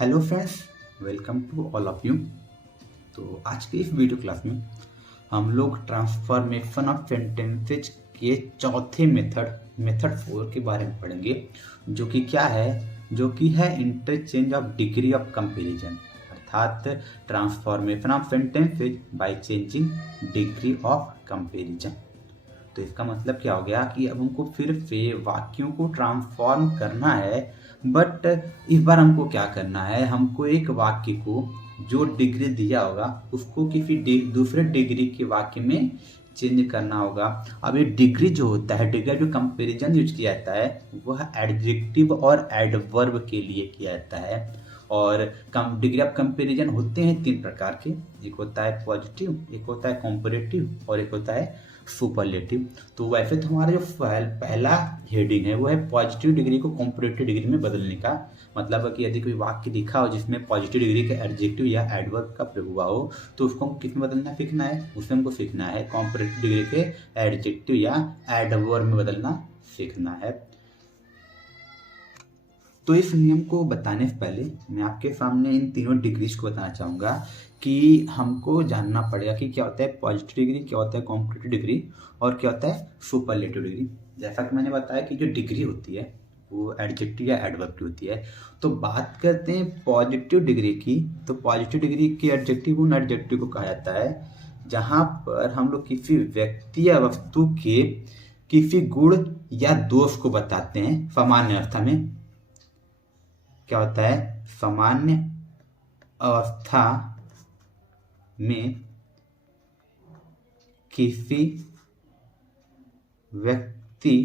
Hello friends, welcome to all of you. तो आज के इस वीडियो क्लास में हम लोग ट्रांसफॉर्मेशन ऑफ सेंटेंसेज के चौथे मेथड 4 के बारे में पढ़ेंगे, जो कि क्या है, जो कि है interchange of degree of comparison, अर्थात transformation of sentences by changing degree of comparison. तो इसका मतलब क्या हो गया कि अब हमको फिर से वाक्यों को ट्रांसफॉर्म करना है, बट इस बार हमको क्या करना है, हमको एक वाक्य को जो डिग्री दिया होगा उसको किसी दूसरे डिग्री के वाक्य में चेंज करना होगा। अब ये डिग्री जो होता है, डिग्री जो कंपैरिजन यूज किया जाता है, वह एडजेक्टिव और एडवर्ब के लिए किया जाता है। और डिग्री ऑफ कंपैरिजन होते हैं 3 प्रकार के, एक होता है पॉजिटिव, एक होता है कंपैरेटिव और एक होता है सुपरलेटिव। तो वैसे तो हमारा जो पहला हेडिंग है वो है पॉजिटिव डिग्री को कंपैरेटिव डिग्री में बदलने का। मतलब है कि यदि कोई वाक्य लिखा हो जिसमें पॉजिटिव डिग्री का एडजेक्टिव या एडवर्ब का प्रयोग हुआ हो, तो उसको हमको किस में बदलना सीखना है, उसमें हमको सीखना है कंपैरेटिव डिग्री के एडजेक्टिव या एडवर्ब में बदलना सीखना है। तो इस नियम को बताने से पहले मैं आपके सामने इन तीनों डिग्रीज को बताना चाहूँगा कि हमको जानना पड़ेगा कि क्या होता है पॉजिटिव डिग्री, क्या होता है कॉम्परेटिव डिग्री और क्या होता है सुपरलेटिव डिग्री। जैसा कि मैंने बताया कि जो डिग्री होती है वो एडजेक्टिव या एडवर्ब की होती है। तो बात करते हैं पॉजिटिव डिग्री की। तो पॉजिटिव डिग्री के एडजेक्टिव उन एडजेक्टिव को कहा जाता है जहाँ पर हम लोग किसी व्यक्ति या वस्तु के किसी गुण या दोष को बताते हैं। सामान्य अवस्था में क्या होता है, सामान्य अवस्था में किसी व्यक्ति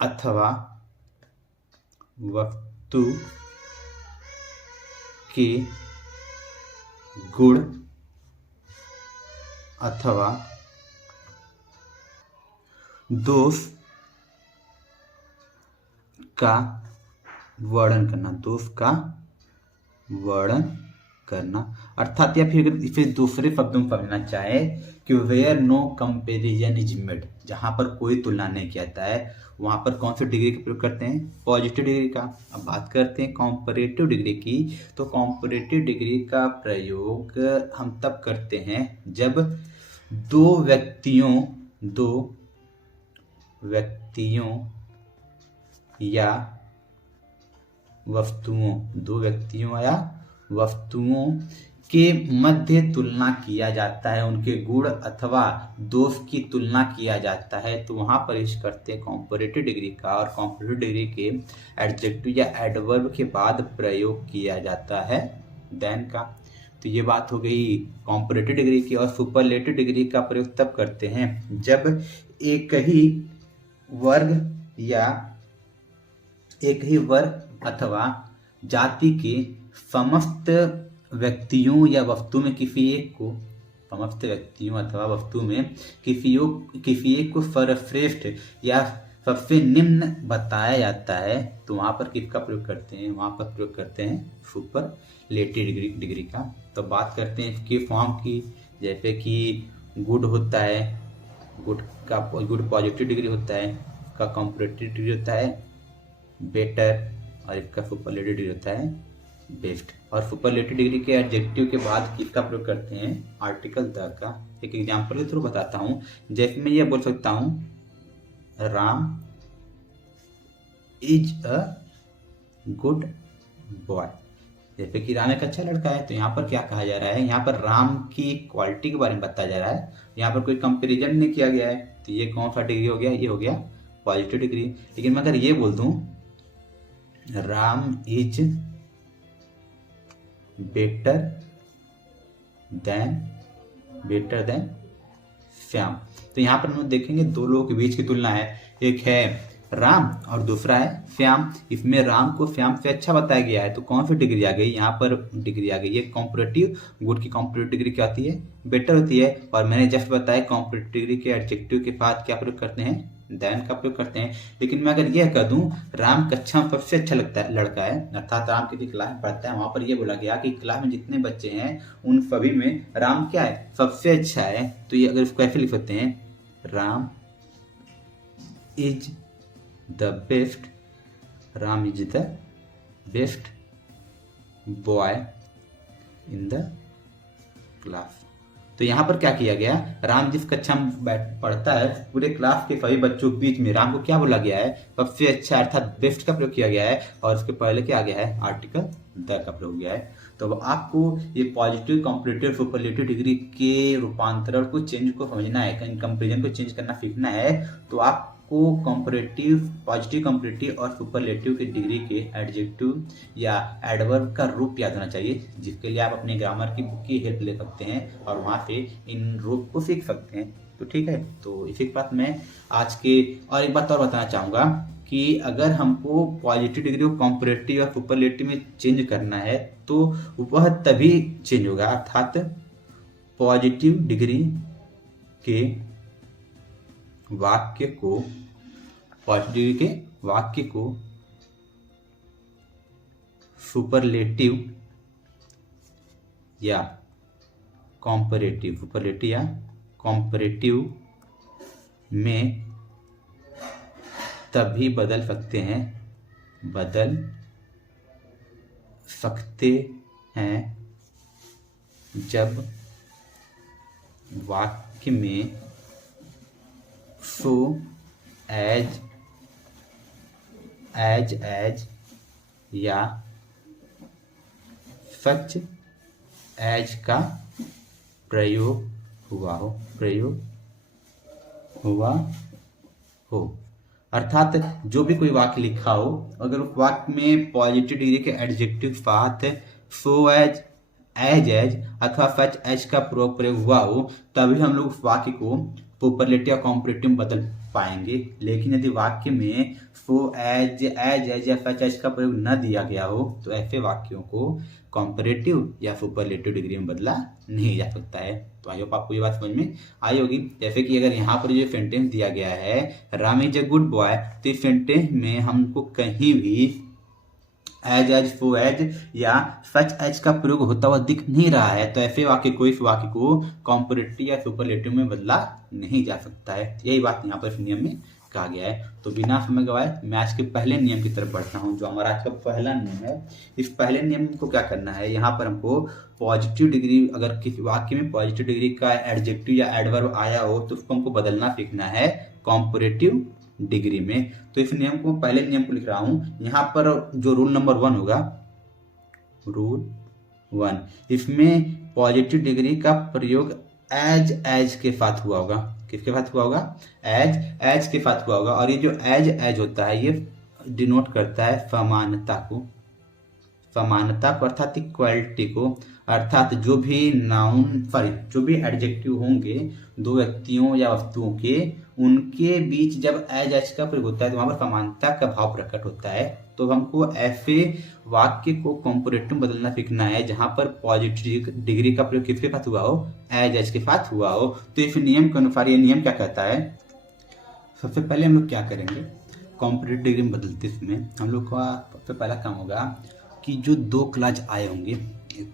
अथवा वस्तु के गुण अथवा दोष का वर्णन करना, दोष का वर्णन करना। अर्थात या फिर इसे दूसरे शब्दों में समझना चाहे कि where no comparison is made, जहां पर कोई तुलना नहीं किया जाता है, वहां पर कौन सी डिग्री का प्रयोग करते हैं, पॉजिटिव डिग्री का। अब बात करते हैं कंपैरेटिव डिग्री की। तो कंपैरेटिव डिग्री का प्रयोग हम तब करते हैं जब दो व्यक्तियों या वस्तुओं के मध्य तुलना किया जाता है, उनके गुण अथवा दोष की तुलना किया जाता है, तो वहां पर यूज करते हैं कंपैरेटिव डिग्री का। और कंपैरेटिव डिग्री के एडजेक्टिव या एडवर्ब के बाद प्रयोग किया जाता है देन का। तो ये बात हो गई कंपैरेटिव डिग्री की। और सुपरलेटिव डिग्री का प्रयोग तब करते हैं जब एक ही वर्ग अथवा जाति के समस्त व्यक्तियों या वस्तु में किसी एक को, समस्त व्यक्तियों अथवा वस्तु में किसी एक को सर्वश्रेष्ठ या सबसे निम्न बताया जाता है, तो वहां पर किसका प्रयोग करते हैं, वहां पर प्रयोग करते हैं सुपरलेटिव डिग्री का। तो बात करते हैं इसके फॉर्म की। जैसे कि गुड होता है, गुड पॉजिटिव डिग्री होता है, का कंपैरेटिव डिग्री होता है बेटर, और इसका सुपरलेटिव डिग्री होता है बेस्ट। और सुपरलेटिव डिग्री के एडजेक्टिव के बाद किसका प्रयोग करते हैं, आर्टिकल द का। एक एग्जांपल के थ्रू बताता हूं। जैसे मैं ये बोल सकता हूं Ram is a good boy. जैसे कि राम एक अच्छा लड़का है, तो यहाँ पर क्या कहा जा रहा है, यहाँ पर राम की क्वालिटी के बारे में बताया जा रहा है। यहाँ पर कोई कंपैरिजन नहीं किया गया है, तो ये कौन सा डिग्री हो गया, ये हो गया पॉजिटिव डिग्री। लेकिन मैं अगर ये बोल दूं Ram is better than Shyam, तो यहाँ पर हम देखेंगे दो लोगों के बीच की तुलना है। एक है राम और दूसरा है श्याम। इसमें राम को श्याम से अच्छा बताया गया है, तो कौन सी डिग्री आ गई, यहाँ पर डिग्री आ गई है कंपैरेटिव। गुड की कंपैरेटिव डिग्री क्या होती है, बेटर होती है। और मैंने जस्ट बताया कंपैरेटिव डिग्री के एडजेक्टिव के साथ क्या प्रयोग करते हैं, देन का प्रयोग करते हैं। लेकिन मैं अगर यह कह दूं राम कक्षा में सबसे अच्छा लड़का है, अर्थात राम किसी क्लास में पढ़ता है, वहां पर यह बोला गया कि क्लास में जितने बच्चे हैं उन सभी में राम क्या है, सबसे अच्छा है। तो ये अगर इसको ऐसे लिख सकते हैं, Ram is the best, Ram is the best boy in the class. तो यहाँ पर क्या किया गया, राम जिस कक्षा में पढ़ता है पूरे क्लास के सभी बच्चों के बीच में राम को क्या बोला गया है, सबसे अच्छा अर्थात बेस्ट का प्रयोग किया गया है, और उसके पहले क्या आ गया है, आर्टिकल द का प्रयोग किया है। तो अब आपको ये पॉजिटिव कंपैरेटिव सुपरलेटिव डिग्री के रूपांतरण को चेंज को समझना है, कंपेरिजन को चेंज करना सीखना है। तो आपको कंपैरेटिव, पॉजिटिव कंपैरेटिव और सुपरलेटिव की डिग्री के एडजेक्टिव या एडवर्ब का रूप याद होना चाहिए, जिसके लिए आप अपने ग्रामर की बुक की हेल्प ले सकते हैं और वहां से इन रूप को सीख सकते हैं। तो ठीक है, तो इसी के साथ मैं आज के और एक बात और बताना चाहूंगा कि अगर हमको पॉजिटिव डिग्री को कंपैरेटिव या सुपरलेटिव में चेंज करना है तो वह तभी चेंज होगा, अर्थात पॉजिटिव डिग्री के वाक्य को, पॉजिटिव डिग्री के वाक्य को सुपरलेटिव या कंपैरेटिव, सुपरलेटिव या कंपैरेटिव में तभी बदल सकते हैं जब वाक्य में सो एज या सच एज का प्रयोग हुआ हो। अर्थात जो भी कोई वाक्य लिखा हो, अगर उस वाक्य में पॉजिटिव डिग्री के एडजेक्टिव साथ सो एज अथवा सच एज का प्रयोग हुआ हो, तभी हम लोग उस वाक्य को सुपरलेटिव या कंपैरेटिव में बदल पाएंगे। लेकिन यदि वाक्य में सो एज या सच एज का प्रयोग न दिया गया हो तो ऐसे वाक्यों को कंपैरेटिव या सुपरलेटिव डिग्री में बदला नहीं जा सकता है। तो आई होप आपको ये बात समझ में आई होगी। जैसे कि अगर यहाँ पर जो सेंटेंस दिया गया है Ram is a good boy, तो इस सेंटेंस में हमको कहीं भी एज सो एज या सच एज का प्रयोग होता हुआ दिख नहीं रहा है, तो ऐसे वाक्य को, इस वाक्य को कंपैरेटिव या सुपरलेटिव में बदला नहीं जा सकता है। यही बात यहाँ पर इस नियम में कहा गया है। तो बिना समय गवाए मैं आज के पहले नियम की तरफ बढ़ता हूँ, जो हमारा आज का पहला नियम है। इस पहले नियम को क्या करना है, यहाँ पर हमको पॉजिटिव डिग्री, अगर किसी वाक्य में पॉजिटिव डिग्री का एडजेक्टिव या एडवर्ब आया हो तो उसको हमको बदलना सीखना है कंपैरेटिव डिग्री में। तो इस नियम को, पहले नियम को लिख रहा हूं यहाँ पर। जो रूल नंबर 1 होगा, रूल 1, इसमें पॉजिटिव डिग्री का प्रयोग एज के साथ हुआ होगा। किसके साथ हुआ होगा, एज के साथ हुआ होगा। और ये जो एज होता है ये डिनोट करता है समानता को, अर्थात इक्वालिटी को। अर्थात जो भी जो भी एडजेक्टिव होंगे दो व्यक्तियों या वस्तुओं के, उनके बीच जब एज का प्रयोग होता है तो वहां पर समानता का भाव प्रकट होता है। तो हमको ऐसे वाक्य को कंपैरेटिव बदलना सीखना है जहां पर पॉजिटिव डिग्री का प्रयोग किसके साथ हुआ हो, एज के साथ हुआ हो। तो इस नियम के अनुसार ये नियम क्या कहता है, सबसे पहले हम लोग क्या करेंगे, कंपैरेटिव डिग्री में बदलते समय हम लोग का सबसे पहला काम होगा कि जो दो क्लॉज आए होंगे,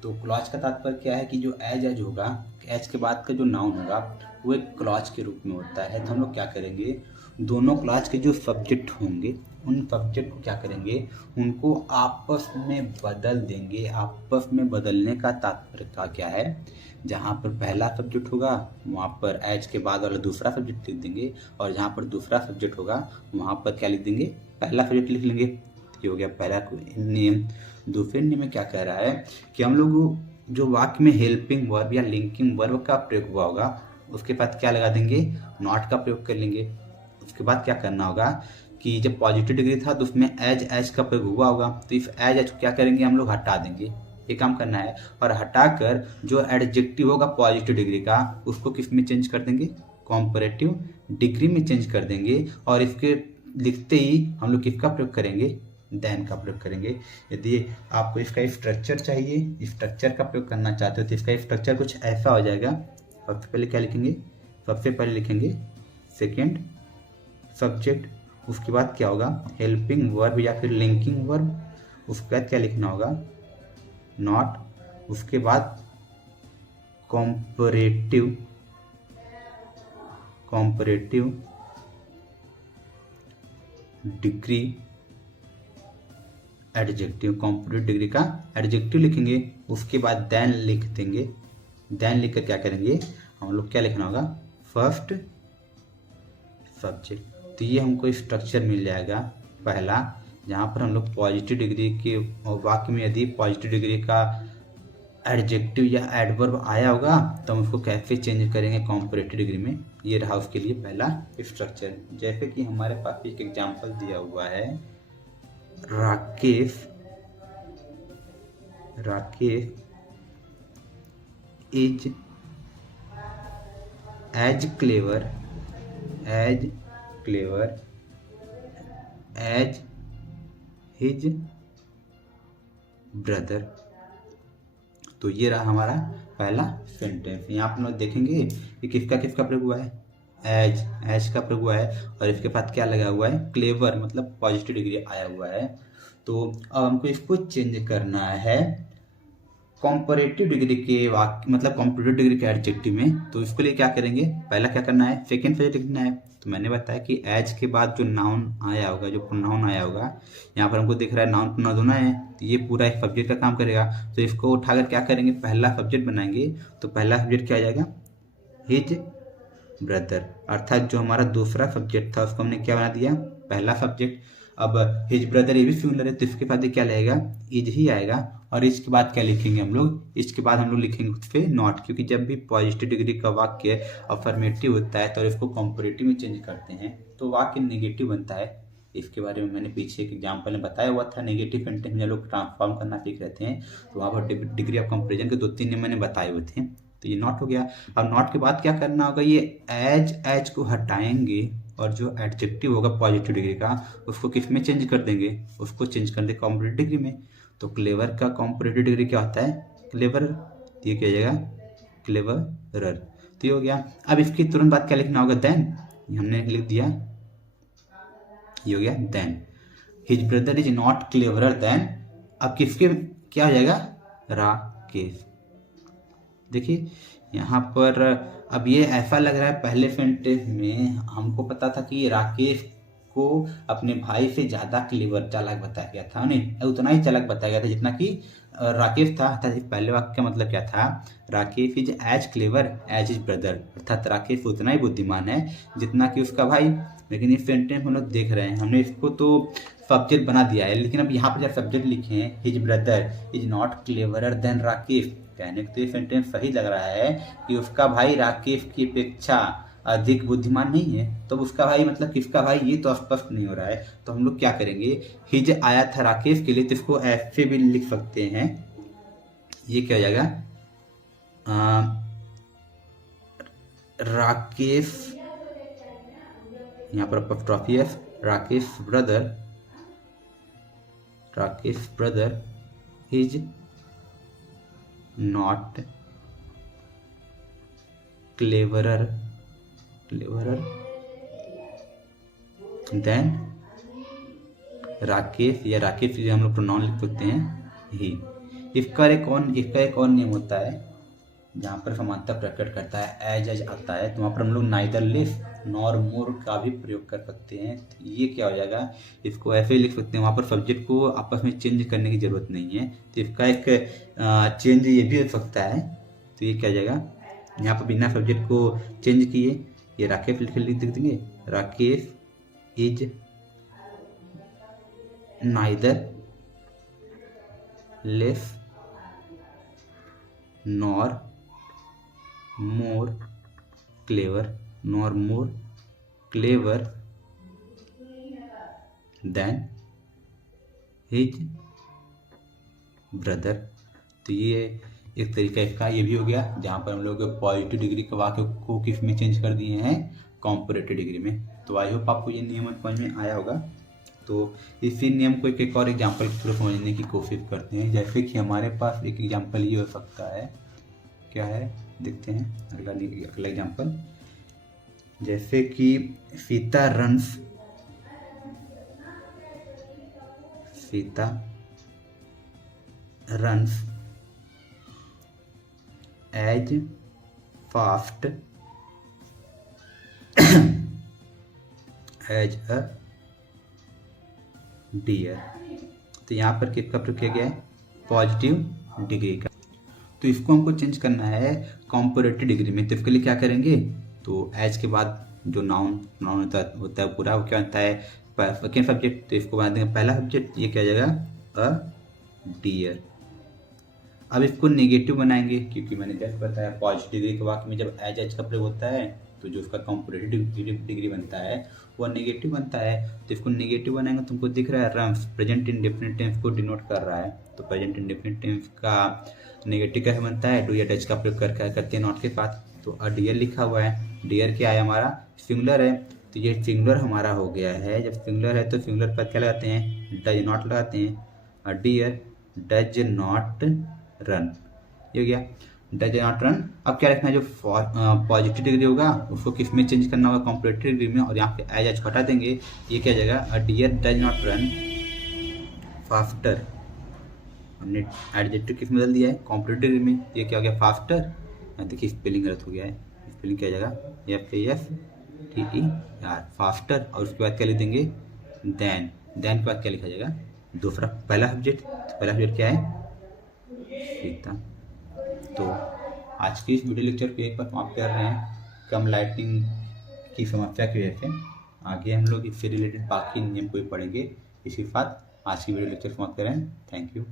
तो क्लॉज का तात्पर्य क्या है कि जो एज होगा, एज के बाद का जो नाउन होगा वो एक क्लॉज के रूप में होता है। तो हम लोग क्या करेंगे, दोनों क्लॉज के जो सब्जेक्ट होंगे उन सब्जेक्ट को क्या करेंगे, उनको आपस में बदल देंगे। आपस में बदलने का तात्पर्य का क्या है, जहाँ पर पहला सब्जेक्ट होगा वहाँ पर एज के बाद वाला दूसरा सब्जेक्ट लिख देंगे, और जहाँ पर दूसरा सब्जेक्ट होगा वहाँ पर क्या लिख देंगे, पहला सब्जेक्ट लिख लेंगे। ये हो गया पहला नियम। दूसरे नियम में क्या कह रहा है कि हम लोग जो वाक्य में हेल्पिंग वर्ब या लिंकिंग वर्ब का प्रयोग हुआ होगा उसके बाद क्या लगा देंगे, नॉट का प्रयोग कर लेंगे। उसके बाद क्या करना होगा कि जब पॉजिटिव डिग्री था तो उसमें एज का प्रयोग हुआ होगा, तो इस एज को क्या करेंगे, हम लोग हटा देंगे। ये काम करना है। और हटाकर जो एडजेक्टिव होगा पॉजिटिव डिग्री का उसको किस में चेंज कर देंगे, कंपैरेटिव डिग्री में चेंज कर देंगे। और इसके लिखते ही हम लोग किसका प्रयोग करेंगे, देन का प्रयोग करेंगे। यदि आपको इसका स्ट्रक्चर चाहिए, स्ट्रक्चर का प्रयोग करना चाहते हो तो इसका स्ट्रक्चर कुछ ऐसा हो जाएगा। सबसे पहले क्या लिखेंगे, सबसे पहले लिखेंगे सेकंड सब्जेक्ट, उसके बाद क्या होगा हेल्पिंग वर्ब या फिर लिंकिंग वर्ब, उसके बाद क्या लिखना होगा, नॉट, उसके बाद comparative degree adjective, composite degree का एडजेक्टिव लिखेंगे, उसके बाद देन लिख देंगे। देन लिख कर क्या करेंगे हम लोग, क्या लिखना होगा, फर्स्ट सब्जेक्ट। तो ये हमको स्ट्रक्चर मिल जाएगा पहला, जहाँ पर हम लोग पॉजिटिव डिग्री के वाक्य में यदि पॉजिटिव डिग्री का एडजेक्टिव या एडवर्ब आया होगा तो हम उसको कैसे चेंज करेंगे कॉम्परेटिव डिग्री में। ये रहा उसके लिए पहला स्ट्रक्चर। जैसे कि हमारे पास एक एग्जांपल दिया हुआ है, Rakesh is as clever as his brother. तो ये रहा हमारा पहला सेंटेंस। यहाँ पर देखेंगे कि किसका प्रयोग हुआ है, एज का प्रयोग हुआ है, और इसके बाद क्या लगा हुआ है, क्लेवर, मतलब पॉजिटिव डिग्री आया हुआ है। तो अब हमको इसको चेंज करना है कॉम्परेटिव डिग्री के वाक्य, मतलब कॉम्परेटिव डिग्री के एडजेक्टिव में। तो इसके लिए क्या करेंगे, पहला क्या करना है, सेकेंड सब्जेक्ट लिखना है। तो मैंने बताया कि एज के बाद जो नाउन आया होगा, जो प्रोनाउन आया होगा, यहाँ पर हमको दिख रहा है नाउन प्रोनाउन दोनों है, तो ये पूरा एक सब्जेक्ट का काम करेगा। तो इसको उठाकर क्या करेंगे, पहला सब्जेक्ट बनाएंगे। तो पहला सब्जेक्ट क्या आ जाएगा, हिज ब्रदर, अर्थात जो हमारा दूसरा सब्जेक्ट था उसको हमने क्या बना दिया, पहला सब्जेक्ट। अब हिज ब्रदर ये भी सिमिलर है, तो इसके बाद क्या लगेगा, इज ही आएगा। और इसके बाद क्या लिखेंगे हम लोग, इसके बाद हम लोग लिखेंगे उस पर नॉट, क्योंकि जब भी पॉजिटिव डिग्री का वाक्य अफर्मेटिव होता है तो इसको कॉम्परेटिव में चेंज करते हैं तो वाक्य नेगेटिव बनता है। इसके बारे में मैंने पीछे एक एग्जाम्पल में बताया हुआ था, नेगेटिव सेंटेंस में लोग ट्रांसफॉर्म करना सीख रहते हैं, तो वहाँ पर डिग्री ऑफ कंपेरिजन के 2-3 नियम मैंने बताए हुए थे। तो ये नॉट हो गया। अब नॉट के बाद क्या करना होगा, ये एज को हटाएंगे और जो एडजेक्टिव होगा पॉजिटिव डिग्री का उसको किस में चेंज कर देंगे, उसको चेंज कर देंगे कॉम्परेटिव डिग्री में। तो क्लेवर का कॉम्परेटिव डिग्री क्या होता है, क्लेवर। ये क्या जाएगा, क्लेवरर। तो ये हो गया। अब इसके तुरंत बाद क्या लिखना होगा, देन। हमने लिख दिया, ये हो गया than. His brother is not cleverer than. अब किसके क्या हो जाएगा, राकेश। देखिए यहाँ पर अब ये ऐसा लग रहा है, पहले सेंटेंस में हमको पता था कि राकेश को अपने भाई से ज्यादा क्लेवर, चालाक बताया गया था, नहीं उतना ही चालाक बताया गया था जितना कि राकेश था। पहले वाक्य का मतलब क्या था, Rakesh is as clever as his brother, अर्थात राकेश उतना ही बुद्धिमान है जितना कि उसका भाई। लेकिन इस सेंटेंस हम लोग देख रहे हैं, हमने इसको तो सब्जेक्ट बना दिया है, लेकिन अब यहाँ पर जब सब्जेक्ट लिखे हैं, his brother is not cleverer than Rakesh, कहने को तो ये सेंटेंस सही लग रहा है कि उसका भाई राकेश की अपेक्षा अधिक बुद्धिमान नहीं है। तो उसका भाई मतलब किसका भाई, ये तो स्पष्ट नहीं हो रहा है। तो हम लोग क्या करेंगे, हिज आया था राकेश के लिए, तो इसको ऐसे भी लिख सकते हैं। ये क्या हो जाएगा, राकेश, यहाँ पर अपॉस्ट्रोफी है, Rakesh brother his not cleverer than Rakesh, या राकेश जो हम लोग प्रोनाउन लिख सकते हैं ही। इसका एक और नियम होता है जहाँ पर समानता प्रकट करता है, एज आता है, तो वहाँ पर हम लोग नाइदर लेस नॉर मोर का भी प्रयोग कर सकते हैं। तो ये क्या हो जाएगा, इसको ऐसे ही लिख सकते हैं, वहाँ पर सब्जेक्ट को आपस में चेंज करने की जरूरत नहीं है। तो इसका एक चेंज ये भी हो सकता है। तो ये क्या हो जाएगा, यहाँ पर बिना सब्जेक्ट को चेंज किए ये राकेश लिख देंगे, Rakesh is neither less nor more clever than his brother. तो ये एक तरीका इसका ये भी हो गया, जहाँ पर हम लोग पॉजिटिव डिग्री के वाक्य को किस में चेंज कर दिए हैं, कॉम्परेटिव डिग्री में। तो आई होप आपको ये नियम समझ में आया होगा। तो इसी नियम को एक और एग्जाम्पल के थ्रू समझने की कोशिश करते हैं। जैसे कि हमारे पास एक एग्जाम्पल ये हो सकता है, क्या है देखते हैं अगला एग्जाम्पल। जैसे कि Sita runs as fast as a deer. तो यहाँ पर किसका प्रयोग किया गया है, पॉजिटिव डिग्री का। तो इसको हमको चेंज करना है कंपैरेटिव डिग्री में। तो इसके लिए क्या करेंगे, तो एज के बाद जो नाउन होता है पूरा, वो क्या बनता है, सेकेंड सब्जेक्ट। तो इसको बना देंगे पहला सब्जेक्ट, ये क्या हो जाएगा अ डियर। अब इसको नेगेटिव बनाएंगे, क्योंकि मैंने जैसे बताया पॉजिटिव डिग्री के वाक्य में जब एज का प्रयोग होता है तो जो उसका कंपैरेटिव डिग्री बनता है वो नेगेटिव बनता है। तो इसको नेगेटिव बनाएंगे, तुमको दिख रहा है रम्स प्रेजेंट इंडेफिनिट टेंस को डिनोट कर रहा है। तो प्रेजेंट इंडेफिनिट टेंस का नेगेटिव कैसे बनता है, डू या डज का प्रयोग करते हैं नॉट के साथ। तो अ डियर लिखा हुआ है, डियर क्या है हमारा, सिंगुलर है। तो ये सिंगुलर हमारा हो गया है। जब सिंगुलर है तो सिंगुलर पर क्या लगाते हैं, डज नॉट लगाते हैं। अ डियर डज नॉट रन, ये हो गया डज नॉट रन। अब क्या रखना है, जो पॉजिटिव डिग्री होगा उसको किस में चेंज करना होगा, कंपैरेटिव डिग्री में। और यहाँ पे एज हटा देंगे, ये क्या जाएगा, a deer does not run faster. हमने एडजेक्टिव किस में बदल दिया है, कंपैरेटिव डिग्री में। ये क्या हो गया, फास्टर। देखिए स्पेलिंग गलत हो गया है, स्पेलिंग क्या जाएगा, FASTER, फास्टर। और उसके बाद क्या लिख देंगे, देन के बाद क्या लिखा जाएगा, दूसरा पहला सब्जेक्ट। पहला सब्जेक्ट क्या है, सीता। तो आज की इस वीडियो लेक्चर को एक बार समाप्त कर रहे हैं, कम लाइटिंग की समस्या की वजह से। आगे हम लोग इससे रिलेटेड बाकी नियम को भी पढ़ेंगे। इसी के साथ आज की वीडियो लेक्चर समाप्त करें। Thank you.